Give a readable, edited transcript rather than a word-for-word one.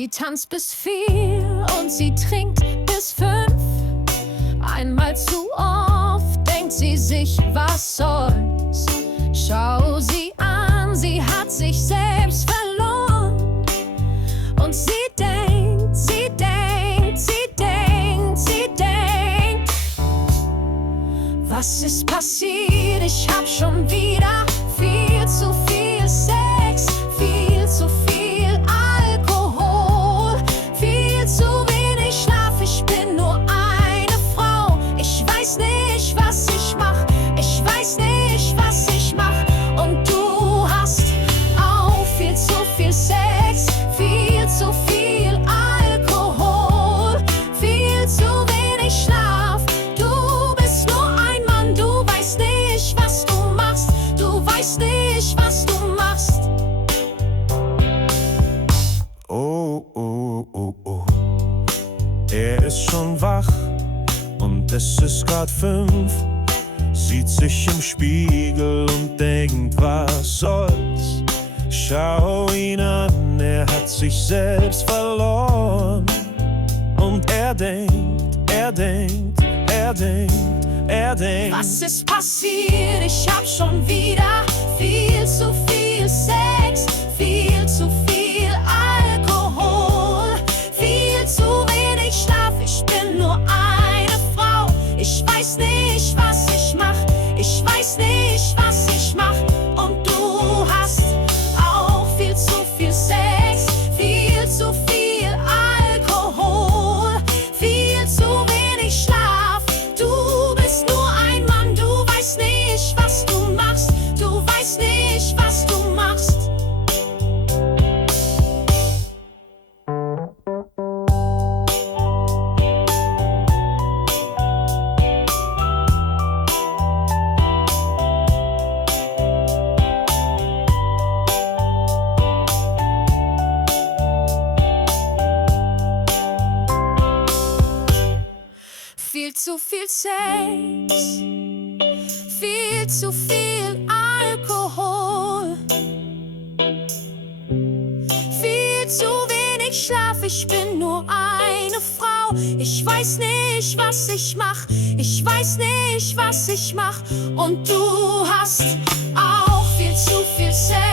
Sie tanzt bis 4 und sie trinkt bis 5. Einmal zu oft denkt sie sich, was soll's? Schau sie an, sie hat sich selbst verloren. Und sie denkt, sie denkt, sie denkt, sie denkt: Was ist passiert? Ich hab schon wieder viel zu viel Sex, viel zu viel Alkohol, viel zu wenig Schlaf. Ich bin nur eine Frau. Ich weiß nicht, was ich mach. Ich weiß nicht, was ich mach. Und du hast auch viel zu viel Sex, viel zu viel Alkohol, viel zu wenig Schlaf. Du bist nur ein Mann, du weißt nicht, was du machst. Du weißt nicht, was du machst. Oh, oh, oh, oh. Er ist schon wach und es ist grad 5. Sieht sich im Spiegel und denkt, was soll's? Schau ihn an, er hat sich selbst verloren. Und er denkt, er denkt, er denkt, er denkt: Was ist passiert? Ich hab schon wieder viel zu viel Sex, viel zu viel Alkohol, viel zu wenig Schlaf. Ich bin nur eine Frau. Ich weiß nicht, was ich mach. Ich weiß nicht, was ich mach. Und du hast auch viel zu viel Sex, viel zu viel Alkohol, viel zu wenig Schlaf. Du bist nur ein Mann, du weißt nicht, was du machst. Du weißt nicht, was du machst. Viel zu viel Sex, viel zu viel Alkohol, viel zu wenig Schlaf. Ich bin nur eine Frau. Ich weiß nicht, was ich mach. Ich weiß nicht, was ich mach. Und du hast auch viel zu viel Sex.